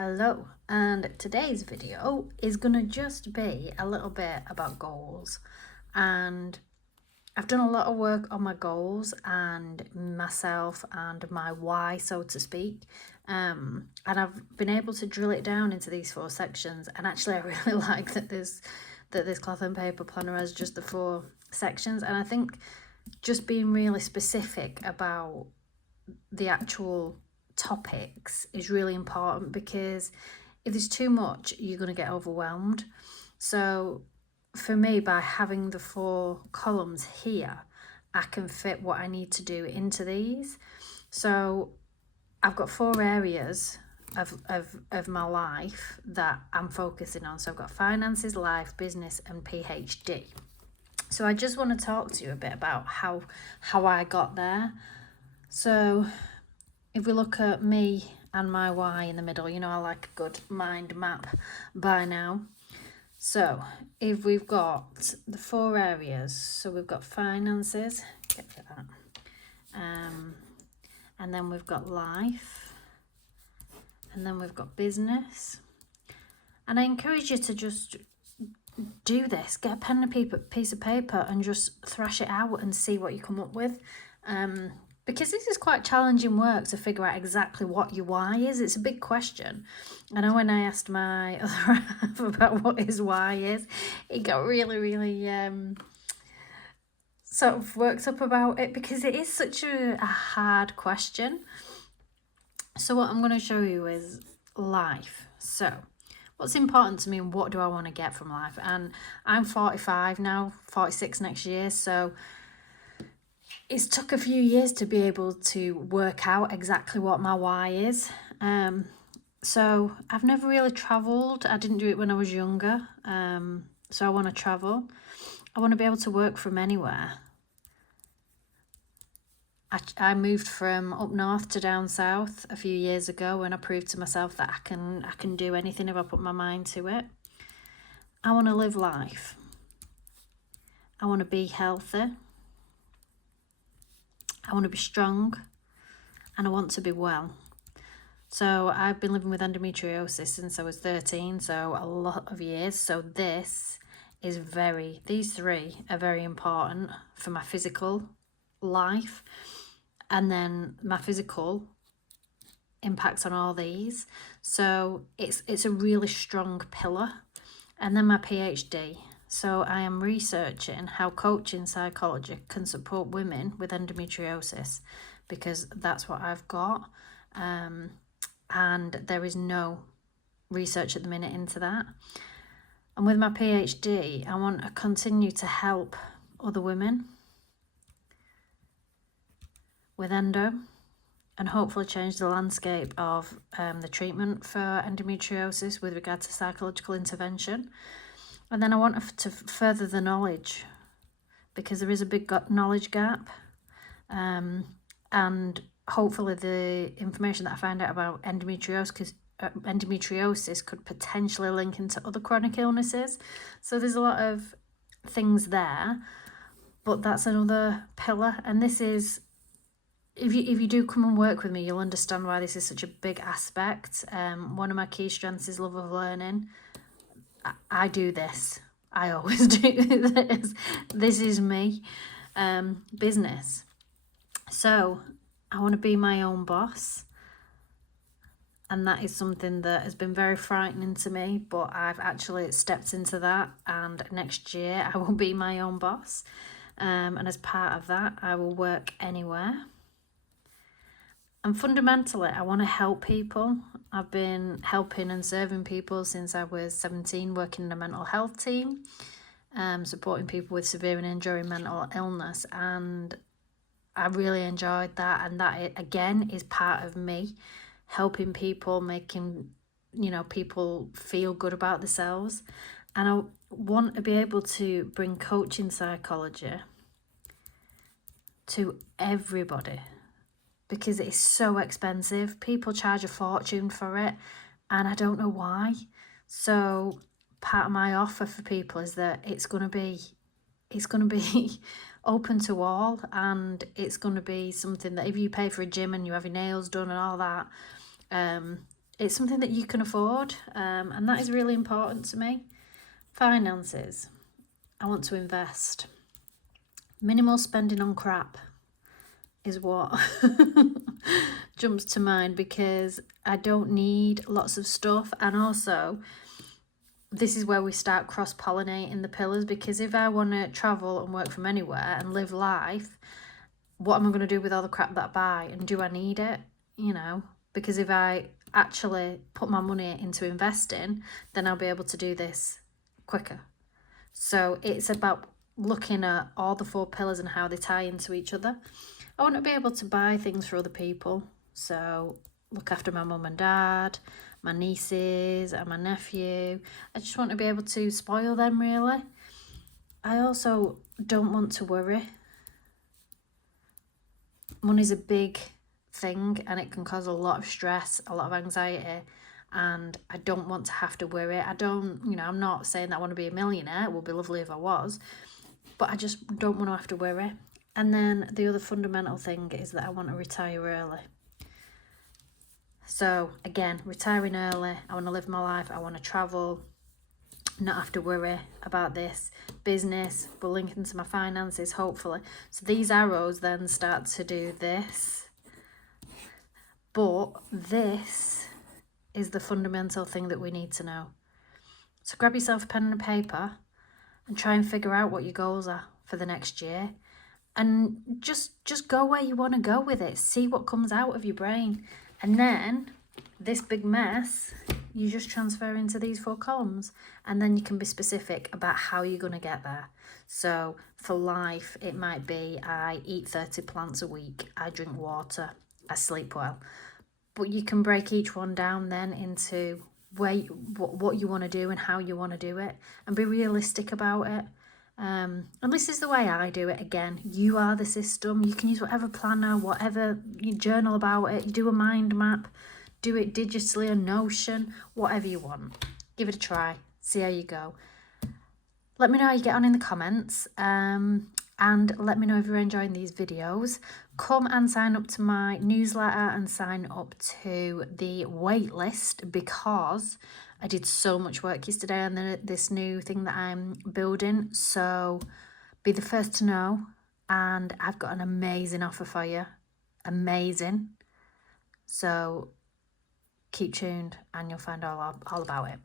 Hello, and today's video is gonna just be a little bit about goals. And I've done a lot of work on my goals and myself and my why, so to speak. And I've been able to drill it down into these 4 sections. And actually, I really like that this cloth and paper planner has just the 4 sections. And I think just being really specific about the actual topics is really important, because if there's too much, you're going to get overwhelmed. So for me, by having the 4 columns here, I can fit what I need to do into these. So I've got 4 areas of my life that I'm focusing on. So I've got finances, life, business, and PhD. So I just want to talk to you a bit about how I got there. So if we look at me and my why in the middle, I like a good mind map by now. So if we've got the 4 areas, so we've got finances, get to that, and then we've got life, and then we've got business. And I encourage you to just do this, get a pen and a piece of paper and just thrash it out and see what you come up with. Because this is quite challenging work to figure out exactly what your why is. It's a big question. I know when I asked my other half about what his why is, he got really sort of worked up about it, because it is such a hard question. So what I'm going to show you is life. So what's important to me and what do I want to get from life? And I'm 45 now, 46 next year, so it's took a few years to be able to work out exactly what my why is. So I've never really travelled. I didn't do it when I was younger. So I want to travel. I want to be able to work from anywhere. I moved from up north to down south a few years ago, and I proved to myself that I can do anything if I put my mind to it. I want to live life. I want to be healthy. I want to be strong, and I want to be well. So I've been living with endometriosis since I was 13, so a lot of years. So these 3 are very important for my physical life. And then my physical impacts on all these. So it's a really strong pillar. And then my PhD. So I am researching how coaching psychology can support women with endometriosis, because that's what I've got. And there is no research at the minute into that. And with my PhD, I want to continue to help other women with endo, and hopefully change the landscape of the treatment for endometriosis with regard to psychological intervention. And then I want to further the knowledge, because there is a big knowledge gap. And hopefully the information that I find out about endometriosis could potentially link into other chronic illnesses. So there's a lot of things there, but that's another pillar. And this is, if you do come and work with me, you'll understand why this is such a big aspect. One of my key strengths is love of learning. I do this. I always do this. This is me. Business. So I want to be my own boss. And that is something that has been very frightening to me, but I've actually stepped into that. And next year I will be my own boss. And as part of that, I will work anywhere. And fundamentally, I want to help people. I've been helping and serving people since I was 17, working in a mental health team, supporting people with severe and enduring mental illness. And I really enjoyed that. And that, again, is part of me, helping people, making, people feel good about themselves. And I want to be able to bring coaching psychology to everybody, because it is so expensive. People charge a fortune for it, and I don't know why. So part of my offer for people is that it's going to be open to all, and it's going to be something that if you pay for a gym and you have your nails done and all that, it's something that you can afford, and that is really important to me. Finances. I want to invest. Minimal spending on crap is what jumps to mind, because I don't need lots of stuff. And also, this is where we start cross-pollinating the pillars, because if I want to travel and work from anywhere and live life, what am I going to do with all the crap that I buy? And do I need it? You know, because if I actually put my money into investing, then I'll be able to do this quicker. So it's about looking at all the 4 pillars and how they tie into each other. I want to be able to buy things for other people. So look after my mum and dad, my nieces and my nephew. I just want to be able to spoil them, really. I also don't want to worry. Money's a big thing and it can cause a lot of stress, a lot of anxiety, and I don't want to have to worry. I'm not saying that I want to be a millionaire. It would be lovely if I was, but I just don't want to have to worry. And then the other fundamental thing is that I want to retire early. So again, retiring early, I want to live my life, I want to travel, not have to worry about this. Business will link into my finances, hopefully. So these arrows then start to do this. But this is the fundamental thing that we need to know. So grab yourself a pen and a paper and try and figure out what your goals are for the next year. And just go where you want to go with it. See what comes out of your brain. And then this big mess, you just transfer into these 4 columns. And then you can be specific about how you're going to get there. So for life, it might be I eat 30 plants a week. I drink water. I sleep well. But you can break each one down then into what you want to do and how you want to do it, and be realistic about it. And this is the way I do it. Again, you are the system. You can use whatever planner, whatever, you journal about it, you do a mind map, do it digitally, a Notion, whatever you want. Give it a try, see how you go. Let me know how you get on in the comments, and let me know if you're enjoying these videos. Come and sign up to my newsletter and sign up to the waitlist, because I did so much work yesterday on this new thing that I'm building. So be the first to know, and I've got an amazing offer for you. Amazing. So keep tuned and you'll find all about it.